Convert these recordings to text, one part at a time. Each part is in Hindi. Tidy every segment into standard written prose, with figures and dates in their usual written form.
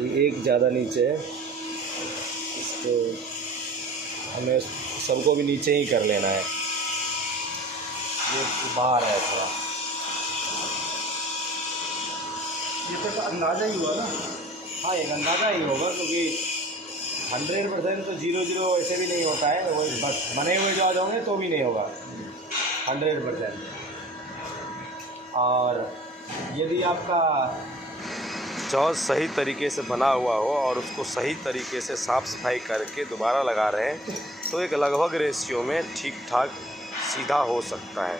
ये एक ज़्यादा नीचे है, इसको हमें सबको भी नीचे ही कर लेना है। ये बाहर है थोड़ा, ये तो अंदाज़ा ही हुआ ना। हाँ एक अंदाज़ा ही होगा, क्योंकि 100% तो 0-0 ऐसे भी नहीं होता है, वो बस बने हुए जो आ जाओगे तो भी नहीं होगा 100%। और यदि आपका जॉज सही तरीके से बना हुआ हो और उसको सही तरीके से साफ़ सफाई करके दोबारा लगा रहे हैं तो एक लगभग रेशियो में ठीक ठाक सीधा हो सकता है,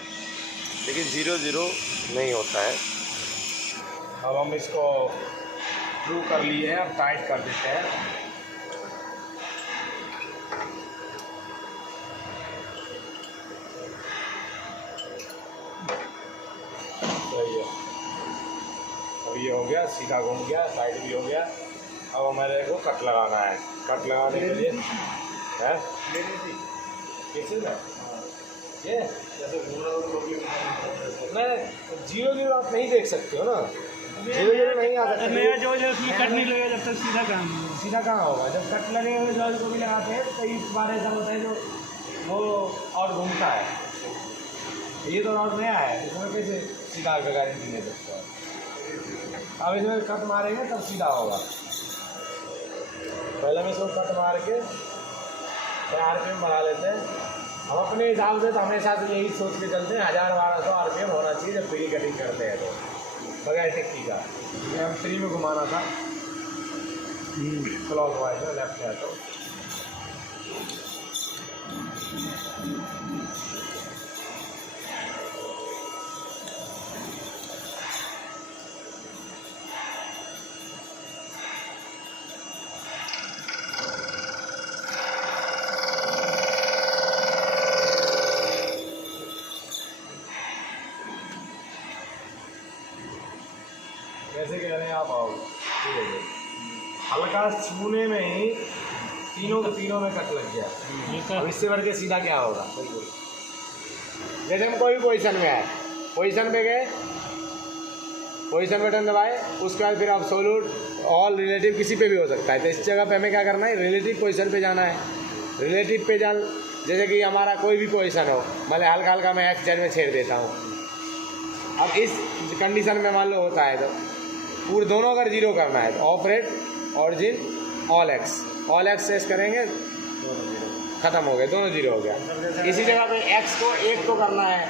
लेकिन 0-0 नहीं होता है। अब हम इसको स्क्रू कर लिए हैं, अब टाइट कर देते हैं। सही है, अब ये हो गया, सीधा घूम गया, साइड भी हो गया। अब हमारे को कट लगाना है। कट लगाने के लिए है किस चीज़ है ये, जैसे नहीं 0-0 आप नहीं देख सकते हो ना, 0-0 नहीं आ सकता। मेरा जो उसमें कट नहीं लगेगा जब तक सीधा काम होगा। सीधा कहाँ होगा, जब कट लगे हुए जॉज को भी लगाते हैं कई बार ऐसा होता है जो वो और घूमता है। ये तो रॉड नया है, इसमें कैसे सीधा का गारंटी नहीं सकते हो। अब इसमें कट मारेंगे तब सीधा होगा। पहले हम इसको कट मार के RPM बढ़ा लेते हैं। हम अपने हिसाब से तो हमेशा से यही सोच के चलते हैं 1000-1200 RPM होना चाहिए जब फ्री कटिंग करते हैं तो, बगैर टिक्की का। ये हम 3 में घुमाना था क्लॉक वाइज में, लेफ्ट है तो कैसे कह रहे हैं आप आओ, हल्का छूने में ही तीनों के तीनों में कट लग गया। अब इससे बढ़ के सीधा क्या होगा। जैसे हम कोई पोजीशन में आए, पोजीशन पे गए, पोजीशन बटन दबाए, उसके बाद फिर आप सोलूट ऑल रिलेटिव किसी पे भी हो सकता है। तो इस जगह पे हमें क्या करना है, रिलेटिव पोजीशन पे जाना है। रिलेटिव पे जान, जैसे कि हमारा कोई भी पोजीशन हो, मतलब हल्का हल्का मैं XZ में छेड़ देता हूँ। अब इस कंडीशन में मान लो होता है तो पूरे दोनों अगर 0 करना है तो operate origin all access करेंगे, ख़त्म हो गए, दोनों 0 हो गया। इसी जगह पे X को 1 तो करना है,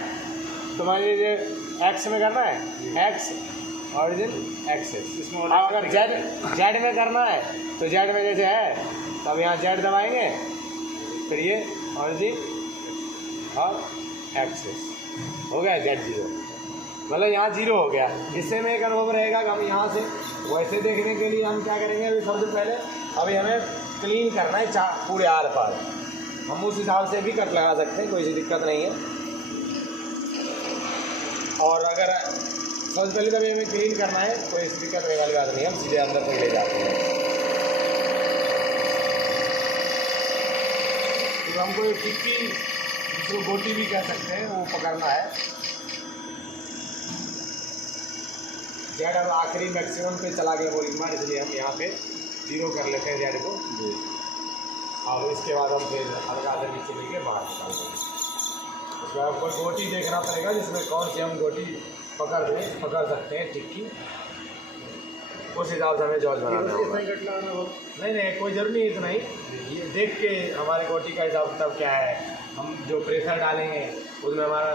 तो मान लीजिए X में करना है, X ऑरिजिन एक्सेस। अब अगर Z में करना है तो Z में जैसे है तो अब यहाँ Z दबाएंगे, फिर ये ऑरिजिन और एक्सेस हो गया Z0, मतलब यहाँ 0 हो गया। इससे में एक अनुभव रहेगा कि हम यहाँ से वैसे देखने के लिए हम क्या करेंगे, अभी सबसे पहले अभी हमें क्लीन करना है पूरे आर पार। हम उस हिसाब से भी कट लगा सकते हैं, कोई सी दिक्कत नहीं है। और अगर सबसे पहले तभी हमें क्लीन करना है, कोई सी दिक्कत वाली बात नहीं है, हम सीधे अंदर तक ले जाते हैं। तो हमको एक टिक्की, जिसको गोटी भी कह सकते हैं, वो पकड़ना है। जेड अब आखिरी मैक्सिमम पे चला गया बोलिंग बार, इसलिए हम यहाँ पे 0 कर लेते हैं जेड को। और इसके बाद हम फिर हल्का से नीचे लेके बाहर निकाल देंगे। उसके बाद कोई गोटी देखना पड़ेगा जिसमें कौन सी हम गोटी पकड़ सकते हैं टिक्की, उस हिसाब से हमें जॉज बनाना होगा। नहीं कोई ज़रूरी नहीं इतना ही, ये देख के हमारे गोटी का हिसाब तब क्या है, हम जो प्रेशर डालेंगे उसमें हमारा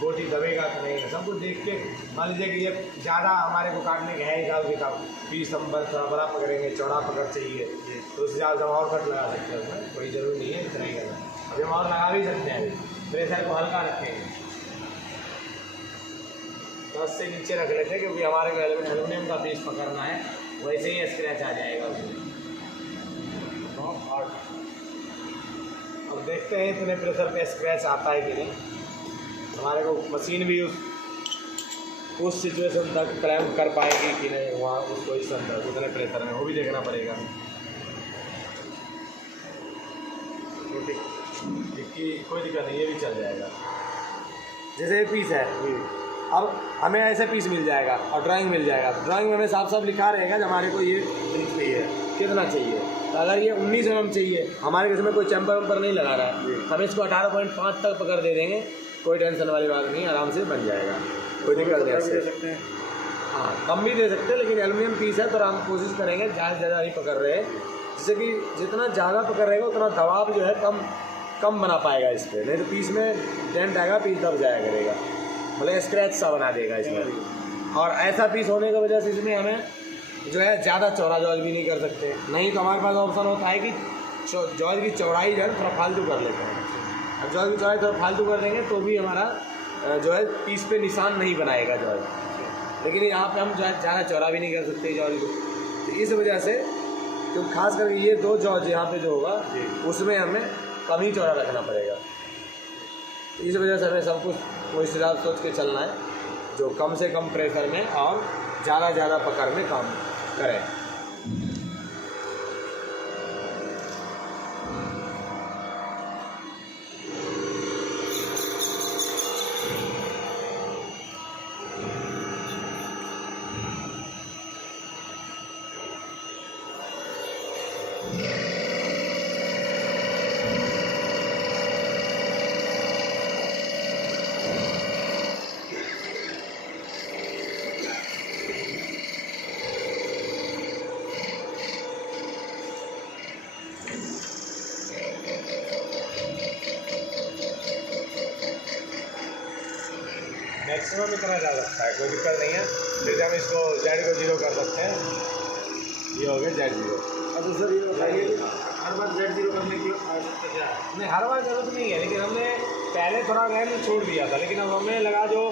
गोटी दबेगा तो नहीं, सब कुछ देख के। मान लीजिए कि ये ज़्यादा हमारे को काटने के है हिसाब किताब, पीस हम थोड़ा बड़ा पकड़ेंगे, चौड़ा पकड़ चाहिए तो उस हिसाब से हम और कट लगा सकते हैं। उसमें कोई ज़रूरी नहीं है इतना ही करना, अभी हम और लगा भी सकते हैं। प्रेशर को हल्का रखेंगे, 10 से नीचे रख लेते हैं, क्योंकि हमारे को एल्यूमिनियम का पीस पकड़ना है, वैसे ही स्क्रैच आ जाएगा उसमें। अब देखते हैं इतने प्रेशर पे स्क्रैच आता है कि नहीं। हमारे को मशीन भी उस सिचुएशन तक क्लैम्प कर पाएगी कि नहीं, वहाँ उसको इस अंदर उतने प्रेशर में, वो भी देखना पड़ेगा। टिक्की कोई दिक्कत नहीं, ये भी चल जाएगा। जैसे ये पीस है, अब हमें ऐसे पीस मिल जाएगा और ड्राइंग मिल जाएगा। ड्राइंग में हमें साफ साफ लिखा रहेगा कि हमारे को ये कितना चाहिए। तो अगर ये 19 mm चाहिए, हमारे किसी में कोई चैम्पर वैम्पर नहीं लगा रहा है, हम इसको 18.5 तक पकड़ दे देंगे, कोई टेंशन वाली बात नहीं, आराम से बन जाएगा, कोई दिक्कत नहीं दे सकते हैं। हाँ कम भी दे सकते हैं, लेकिन एल्यूमिनियम पीस है तो हम कोशिश करेंगे ज़्यादा से ज़्यादा ही पकड़ रहे हैं, जिससे कि जितना ज़्यादा पकड़ रहेगा उतना दबाव जो है कम बना पाएगा इस पर, नहीं तो पीस में डेंट आएगा, पीस दब जाया करेगा, मतलब स्क्रैच सा बना देगा इसमें। और ऐसा पीस होने की वजह से इसमें हमें जो है ज़्यादा चौड़ा जॉज भी नहीं कर सकते, नहीं तो हमारे पास ऑप्शन होता है कि जॉज की चौड़ाई जो है थोड़ा फालतू कर लेते हैं। अब जॉज की चौड़ाई थोड़ा फालतू कर देंगे तो भी हमारा जो है पीस पे निशान नहीं बनाएगा जॉज, लेकिन यहाँ पे हम जो है ज़्यादा चौड़ा भी नहीं कर सकते जॉज को। तो इस वजह से तो खास करके ये 2 जॉज यहाँ पे जो होगा उसमें हमें कम ही चौड़ा रखना पड़ेगा। इस वजह से हमें सब कुछ वो इस हिसाब सोच के चलना है जो कम से कम प्रेशर में और ज़्यादा पकड़ में काम करें। मैक्सिमम इतना जा सकता है, कोई दिक्कत नहीं है। फिर हम इसको Z को 0 कर सकते हैं, ये हो गया Z0। अब सर ये बताइए हर बार Z0 करने की आवश्यकता क्या है? नहीं, हर बार जरूरत नहीं है, लेकिन हमने पहले थोड़ा रैम छोड़ दिया था, लेकिन अब हमें लगा जो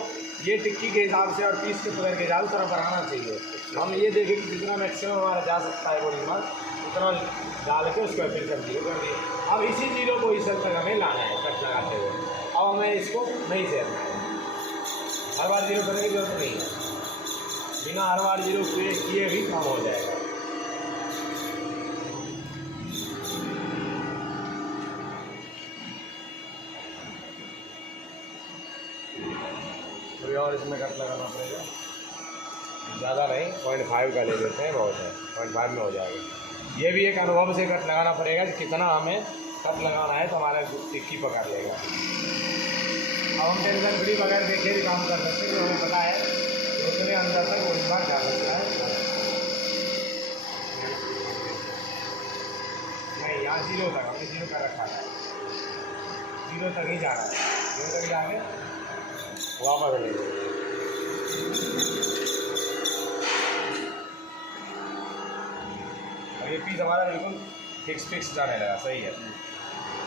ये टिक्की के हिसाब से और पीस के पकड़ के हिसाब से थोड़ा बढ़ाना चाहिए। हम ये देखें कि जितना मैक्सिमम हमारा जा सकता है बोलिंग मार उतना डाल के उसको फिर कर दिए। अब इसी 0 को इस तक हमें लाना है कट लगाते हुए, अब हमें इसको नहीं सेरना है। हर बार 0 करने की जरूरत नहीं है, बिना हर बार 0 किए भी काम हो जाएगा। थोड़ी और इसमें कट लगाना पड़ेगा, ज़्यादा नहीं, 0.5 का ले लेते हैं, बहुत है, 0.5 में हो जाएगा। ये भी एक अनुभव से कट लगाना पड़ेगा कि कितना हमें कट लगाना है तो हमारा टिक्की पकड़ लेगा। अब हम टेंशन फ्री बगैर देखे भी काम कर सकते हैं, तो हमें पता है कि उतने अंदर तक वो बार जा सकता है। नहीं, यहाँ 0 तक हमने 0 का रखा है, 0 तक ही जाना है, 0 तक जाके वापस ले। और ये पीस हमारा बिल्कुल फिक्स जाने लगा, सही है,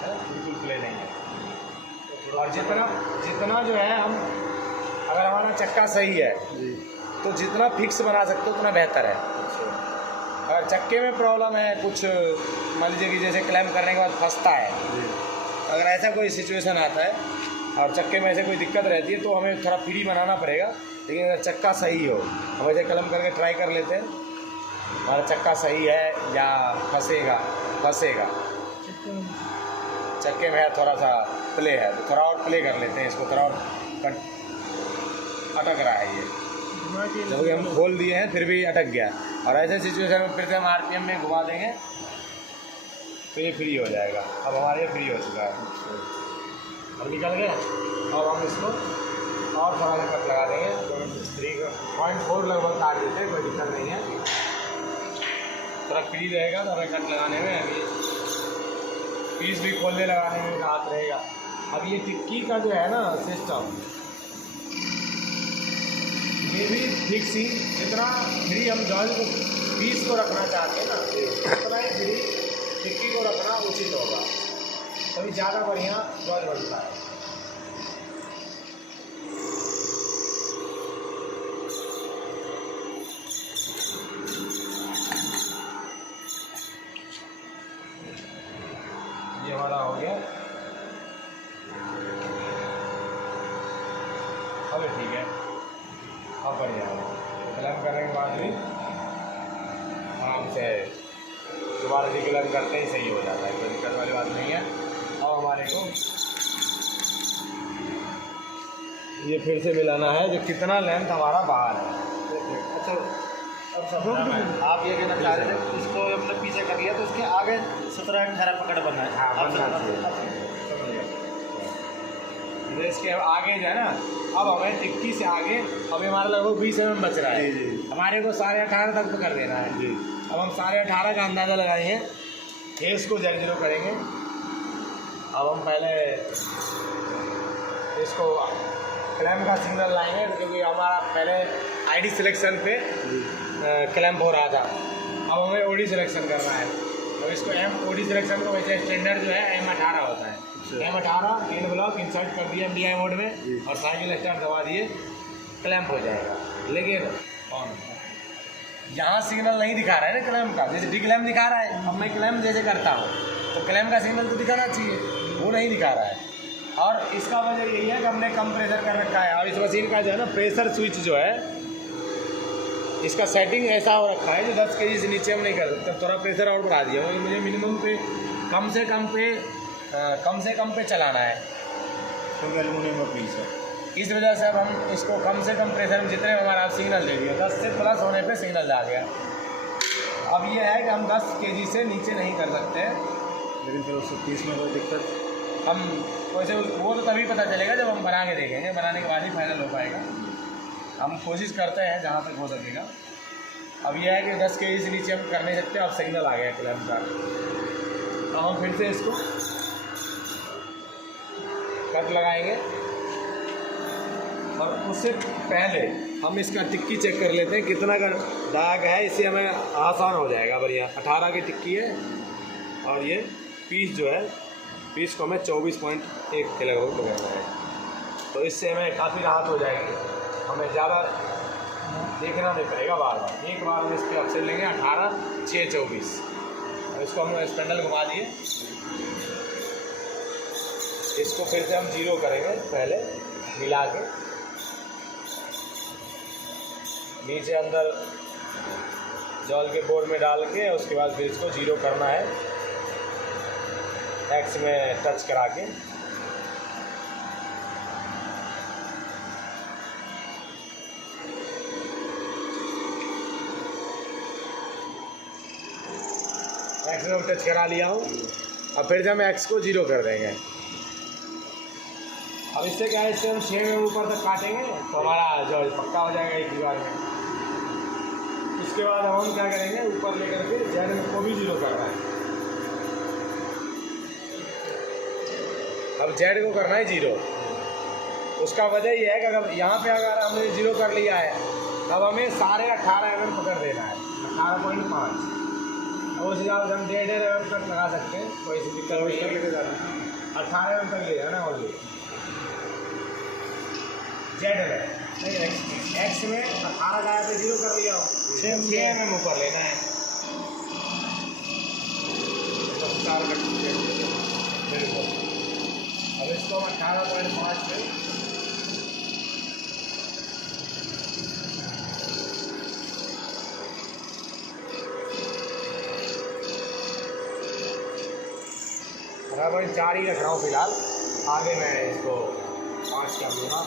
बिल्कुल प्ले नहीं है। और जितना जो है हम, अगर हमारा चक्का सही है तो जितना फिक्स बना सकते हो उतना बेहतर है। अगर चक्के में प्रॉब्लम है कुछ, मान लीजिए कि जैसे क्लैम्प करने के बाद फंसता है, अगर ऐसा कोई सिचुएशन आता है और चक्के में ऐसे कोई दिक्कत रहती है तो हमें थोड़ा फ्री बनाना पड़ेगा। लेकिन अगर चक्का सही हो, हम ऐसे क्लैम्प करके ट्राई कर लेते हैं, हमारा चक्का सही है या फंसेगा चक्के में है, थोड़ा सा प्ले है तो थोड़ा और प्ले कर लेते हैं इसको, थोड़ा और अटक रहा है ये, जबकि हम खोल दिए हैं फिर भी अटक गया। और ऐसे सिचुएशन में फिर से हम RPM में घुमा देंगे तो ये फ्री हो जाएगा। अब हमारे फ्री हो चुका है, हम निकल गए। अब हम इसको और थोड़ा सा कट लगा देंगे, 0.4 लगभग काट देते हैं, कोई दिक्कत नहीं है, थोड़ा फ्री रहेगा तो हमें कट लगाने में अभी पीस भी खोलने लगाने में राहत रहेगा। अब ये टिक्की का जो है ना सिस्टम, ये भी फिक्स ही, जितना फ्री हम जॉइंट को पीस को रखना चाहते हैं ना उतना ही फ्री टिक्की को रखना उचित होगा, तभी ज़्यादा बढ़िया जॉइंट बनता है। ये हमारा हो गया, अब ठीक है, अब बढ़िया है। क्लैम्प करने के बाद भी आराम से दोबारा क्लैम्प करते ही सही हो जाता है, कोई दिक्कत वाली बात नहीं है। और हमारे को ये फिर से मिलाना है जो कितना लेंथ हमारा बाहर है। अच्छा, अब आप ये कहना चाह रहे थे इसको हमने पीछे कर लिया तो उसके आगे 17-18 पकड़ बनना है। हाँ, बनना इसके आगे जो है ना, अब हमें 21 से आगे अभी हमारा लगभग 20 mm बच रहा है। हमारे को 18.5 तक कर देना है। अब हम 18.5 का अंदाज़ा लगाए हैं। फेस को Z0 करेंगे। अब हम पहले इसको क्लैम्प का सिग्नल लाएंगे, क्योंकि हमारा पहले ID सिलेक्शन पे क्लैम्प हो रहा था। अब हमें OD सिलेक्शन करना है। तो इसको OD सिलेक्शन को वैसे स्टैंडर्ड जो है M18 होता है। M18 एंड ब्लॉक इंसर्ट कर दिया DI मोड में और साइकिल स्टार्ट दबा दिए, क्लैम्प हो जाएगा। लेकिन ऑन यहाँ सिग्नल नहीं दिखा रहा है ना क्लैम्प का, जैसे डी क्लैम्प दिखा रहा है। अब मैं क्लैम्प जैसे करता हूँ तो क्लैम्प का सिग्नल तो दिखाना चाहिए, वो नहीं दिखा रहा है। और इसका वजह यही है कि हमने कम प्रेशर कर रखा है। और इस मशीन का जो है ना प्रेशर स्विच जो है, इसका सेटिंग ऐसा हो रखा है जो 10 kg से नीचे हम नहीं कर सकते। थोड़ा प्रेशर और बढ़ा दिया, वही मुझे मिनिमम पे कम से कम पे चलाना है, क्योंकि एल्युमिनियम का पीस है। इस वजह से अब हम इसको कम से कम प्रेशर में जितने हमारा सिग्नल दे दिया, 10 से प्लस होने पे सिग्नल आ गया। अब ये है कि हम 10 kg से नीचे नहीं कर सकते, लेकिन फिर उससे 30 में कोई दिक्कत हम वैसे वो तो तभी पता चलेगा जब हम बना के देखेंगे, बनाने के बाद ही फाइनल हो पाएगा। हम कोशिश करते हैं जहाँ तक हो सकेगा। अब यह है कि 10 kg से नीचे हम कर नहीं सकते। अब सिग्नल आ गया क्लैम्प का, तो हम फिर से इसको कट लगाएंगे। और उससे पहले हम इसका टिक्की चेक कर लेते हैं कितना का दाग है, इससे हमें आसान हो जाएगा। बढ़िया 18 की टिक्की है और ये पीस जो है, पीस को हमें 24.1 के लगभग पकड़ना है, तो इससे हमें काफ़ी राहत हो जाएगी। हमें ज़्यादा देखना नहीं पड़ेगा बार बार। एक बार हम इस पर अपसेट लेंगे 18/6/24। और इसको हम स्पेंडल घुमा दिए, इसको फिर से हम 0 करेंगे पहले मिला के, नीचे अंदर जॉल के बोर्ड में डाल के, उसके बाद फिर इसको 0 करना है X में टच करा के। X में टच करा लिया हूँ। अब फिर से हम X को 0 कर देंगे। अब इससे क्या है, इससे हम 6 में ऊपर तक काटेंगे तो हमारा जो पक्का हो जाएगा एक ही बार में। उसके बाद हम क्या करेंगे, ऊपर लेकर के Z को भी 0 करना है। अब Z को करना है 0। उसका वजह ये है कि अगर यहाँ पे अगर हमने 0 कर लिया है, तब हमें 18.5 mm पकड़ देना है, 18.5। और उस हिसाब से हम 1.5 mm तक लगा सकते हैं, कोई सी दिक्कत नहीं है। 18 mm तक ले जाना है। और Z में नहीं, X में 18 का पे 0 कर लिया, 6 mm ऊपर लेना है। बिल्कुल। अब इसको 18.5 पे बराबर 4 ही रख रहा हूँ फिलहाल, आगे मैं इसको 5 कर दूँगा।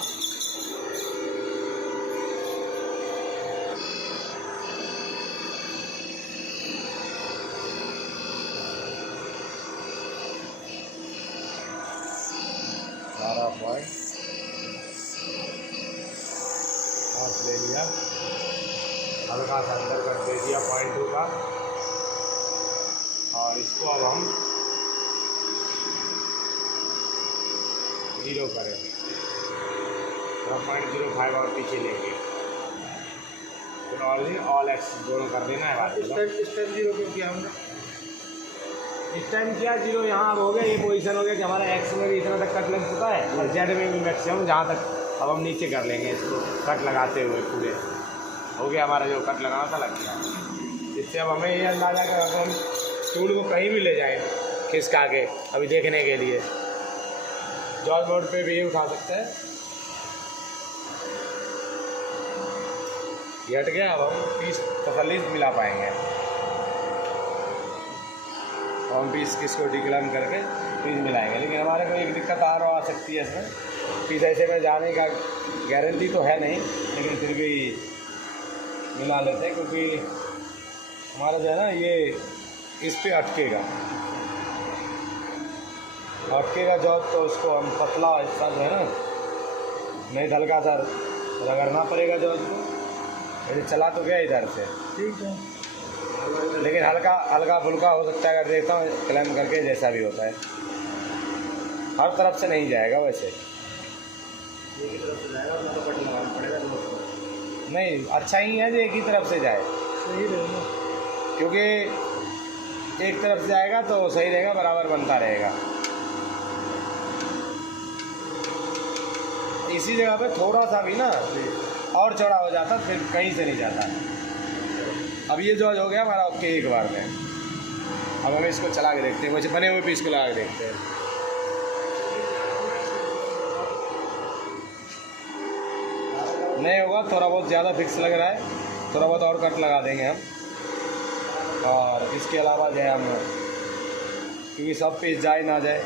ले लिया, हल्का सा अंदर कर दे दिया 0.2 का। और इसको अब हम 0 करेंगे, 0.05 और पीछे लेंगे। फिर ऑल X दोनों कर देना है। बात इस टाइम 0 क्यों किया हमने? इस टाइम किया 0 यहाँ अब हो गया, ये पोजीशन हो गया कि हमारा X में भी इतना तक कट लग चुका है और Z में भी मैक्सिमम जहाँ तक। अब हम नीचे कर लेंगे इसको कट लगाते हुए, पूरे हो गया हमारा जो कट लगाना था लग गया। इससे अब हमें ये अंदाज़ा कर, अगर हम टूल को कहीं भी ले जाएं खिसका के अभी देखने के लिए, जॉल बोर्ड पे भी ये उठा सकते हैं। ये हट गया। अब हम पीस तसल्ली मिला पाएंगे। और हम पीस किसको डिक्लाइन करके पीस मिलाएंगे। लेकिन हमारे को एक दिक्कत और आ सकती है इसमें, पीस ऐसे में जाने का गारंटी तो है नहीं, लेकिन फिर भी मिला लेते हैं, क्योंकि हमारा जो है ना ये इस पे अटकेगा जॉब, तो उसको हम पतला हिस्सा जो है ना नहीं हल्का सा रगड़ना पड़ेगा जॉब को। यदि चला तो गया इधर से, ठीक है, लेकिन हल्का फुल्का हो सकता है। अगर देखता हूँ क्लैम करके जैसा भी होता है, हर तरफ से नहीं जाएगा वैसे। एक ही तरफ से जाएगा, उसमें तो बटन लगाना पड़ेगा दोनों। नहीं, अच्छा ही है जो एक ही तरफ से जाए, सही रहेगा, क्योंकि एक तरफ से जाएगा तो सही रहेगा, बराबर बनता रहेगा। इसी जगह पे थोड़ा सा भी ना और चौड़ा हो जाता फिर कहीं से नहीं जाता। अब ये जो हो गया हमारा ओके एक बार में। अब हम इसको चला के देखते हैं, वैसे बने हुए पीस को लगा के देखते हैं। नहीं होगा, थोड़ा बहुत ज़्यादा फिक्स लग रहा है, थोड़ा बहुत और कट लगा देंगे हम। और इसके अलावा जो है हम, क्योंकि सब पीस जाए ना जाए,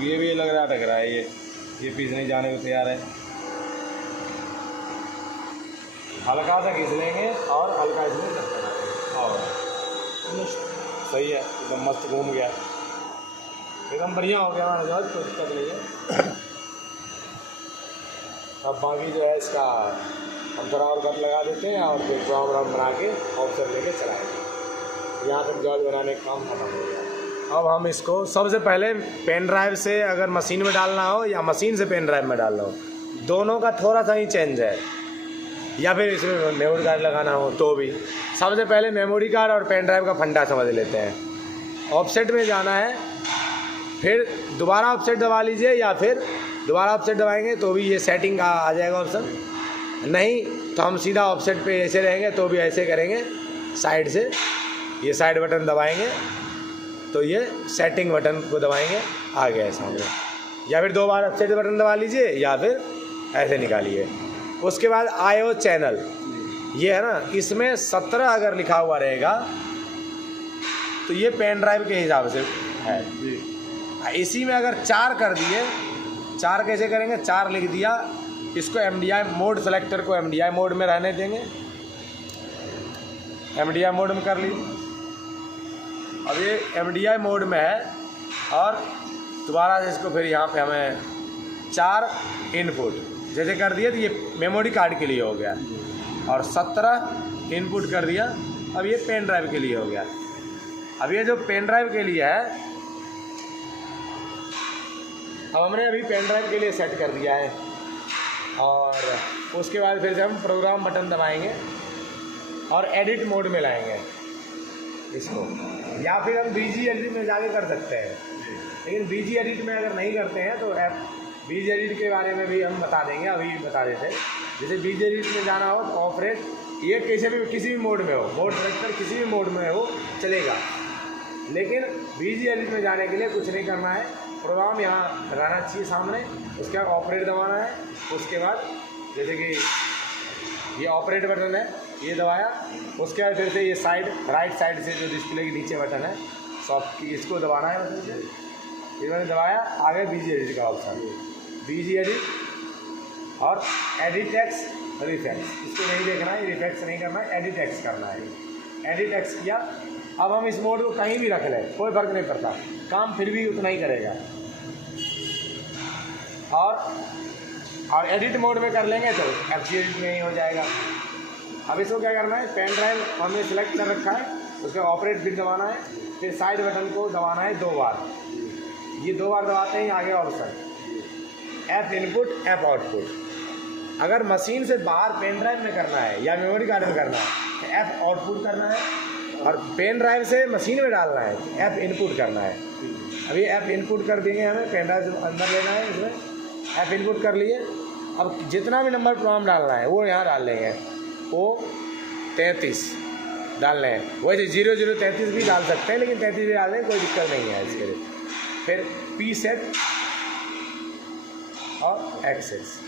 ये भी लग रहा है अटक रहा है, ये पीस नहीं जाने को तैयार है। हल्का सा खींच लेंगे और हल्का इसमें चक्कर और सही है, एकदम मस्त घूम गया, एकदम बढ़िया हो गया हमारा जॉब, कोई दिक्कत नहीं है। अब बाकी जो है इसका हम थोड़ा और कट लगा देते हैं और फिर प्रोग्राम बना के ऑप्शन लेके चलाएंगे। यहाँ तक जॉब बनाने का काम खत्म हो गया। अब हम इसको सबसे पहले पेन ड्राइव से अगर मशीन में डालना हो या मशीन से पेन ड्राइव में डालना हो, दोनों का थोड़ा सा ही चेंज है, या फिर इसमें मेमोरी कार्ड लगाना हो तो भी। सबसे पहले मेमोरी कार्ड और पेन ड्राइव का फंडा समझ लेते हैं। ऑफसेट में जाना है, फिर दोबारा ऑफसेट दबा लीजिए, या फिर दोबारा ऑफसेट दबाएंगे तो भी ये सेटिंग का आ जाएगा ऑप्शन। नहीं तो हम सीधा ऑफसेट पे ऐसे रहेंगे तो भी ऐसे करेंगे, साइड से ये साइड बटन दबाएंगे तो ये सेटिंग बटन को दबाएंगे, आ गया सामने। या फिर दो बार ऑफसेट बटन दबा लीजिए या फिर ऐसे निकालिए। उसके बाद आईओ चैनल, ये है ना, इसमें 17 अगर लिखा हुआ रहेगा तो ये पेन ड्राइव के हिसाब से है। इसी में अगर 4 कर दिए, 4 कैसे करेंगे, 4 लिख दिया, इसको MDI मोड, सेलेक्टर को MDI मोड में रहने देंगे, MDI मोड में कर लीजिए। अब ये MDI मोड में है और दोबारा से इसको फिर यहाँ पे हमें 4 इनपुट जैसे कर दिए तो ये मेमोरी कार्ड के लिए हो गया, और 17 इनपुट कर दिया, अब ये पेन ड्राइव के लिए हो गया। अब ये जो पेन ड्राइव के लिए है, अब हमने अभी पेन ड्राइव के लिए सेट कर दिया है, और उसके बाद फिर से हम प्रोग्राम बटन दबाएंगे और एडिट मोड में लाएंगे इसको, या फिर हम BG एडिट में जाके कर सकते हैं। लेकिन BG एडिट में अगर नहीं करते हैं तो BG एडिट के बारे में भी हम बता देंगे, अभी बता देते हैं। जैसे BG एडिट में जाना हो तो ऑपरेट, ये किसी भी मोड में हो, मोड सेलेक्टर किसी भी मोड में हो चलेगा। लेकिन BG एडिट में जाने के लिए कुछ नहीं करना है, प्रोग्राम यहाँ रहना चाहिए सामने, उसके बाद ऑपरेट दबाना है। उसके बाद जैसे कि ये ऑपरेट बटन है, ये दबाया, उसके बाद फिर से ये साइड राइट साइड से जो डिस्प्ले के नीचे बटन है सॉफ्ट की, इसको दबाना है बटन से, इन्होंने दबाया, आगे BG एडिट का ऑप्शन, BG एडिट और एडिट टेक्स्ट रिफेक्स, इसको नहीं देखना है, रिफेक्स नहीं करना है, एडिट टेक्स्ट करना है। एडिट टेक्स्ट किया, अब हम इस मोड को कहीं भी रख लें, कोई फर्क नहीं पड़ता, काम फिर भी उतना ही करेगा। और एडिट मोड में कर लेंगे तो FG एडिट में ही हो जाएगा। अब इसको क्या करना है, पेन ड्राइव हमने सेलेक्ट कर रखा है, उसका ऑपरेट फिर दबाना है, फिर साइड बटन को दबाना है 2 बार, ये 2 बार दबाते हैं, आगे option F input F output. अगर मशीन से बाहर पेन ड्राइव में करना है या मेमोरी कार्ड में करना है तो F आउटपुट करना है, और पेन ड्राइव से मशीन में डालना है तो F इनपुट करना है। अभी F इनपुट कर देंगे, हमें पेन ड्राइव से अंदर लेना है, इसमें F इनपुट कर लिए। अब जितना भी नंबर प्रोग्राम डालना है वो यहाँ डाल लेंगे, वो 33 डालने हैं, वैसे 0033 भी डाल सकते हैं, लेकिन 33 भी डालने कोई दिक्कत नहीं है इसके लिए। फिर P सेट और एक्सेस।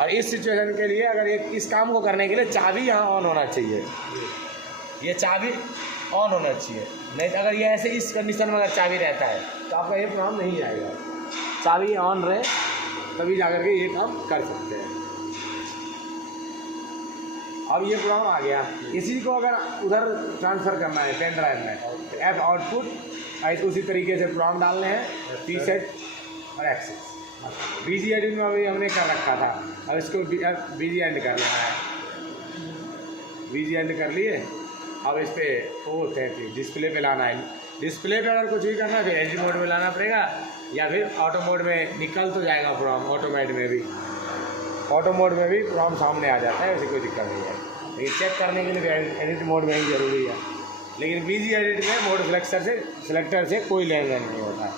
और इस सिचुएशन के लिए अगर इस काम को करने के लिए चाबी यहाँ ऑन होना चाहिए, ये चाबी ऑन होना चाहिए, नहीं तो अगर ये ऐसे इस कंडीशन में अगर चाबी रहता है तो आपका ये प्रोग्राम नहीं आएगा। चाबी ऑन रहे तभी जाकर के ये काम कर सकते हैं। अब ये प्रोग्राम आ गया, इसी को अगर उधर ट्रांसफ़र करना है पेन ड्राइव में, तो एफ आउटपुट उसी तरीके से प्रोग्राम डालने हैं, पी सेट और एक्सेस। बीजी एडिट में अभी हमने कर रखा था, अब इसको बीजी एंड कर लेना है। बीजी एंड कर लिए, अब इस पर वो होते हैं डिस्प्ले पे लाना है। डिस्प्ले पे अगर कुछ भी करना है फिर एडिट मोड में लाना पड़ेगा, या फिर ऑटो मोड में निकल तो जाएगा प्रोग्राम, ऑटोमेट में भी, ऑटो मोड में भी प्रोग्राम सामने आ जाता है, ऐसी कोई दिक्कत नहीं है। लेकिन चेक करने के लिए एडिट मोड में ही ज़रूरी है। लेकिन बीजी एडिट में मोड सिलेक्टर से कोई लेन देन नहीं होता है।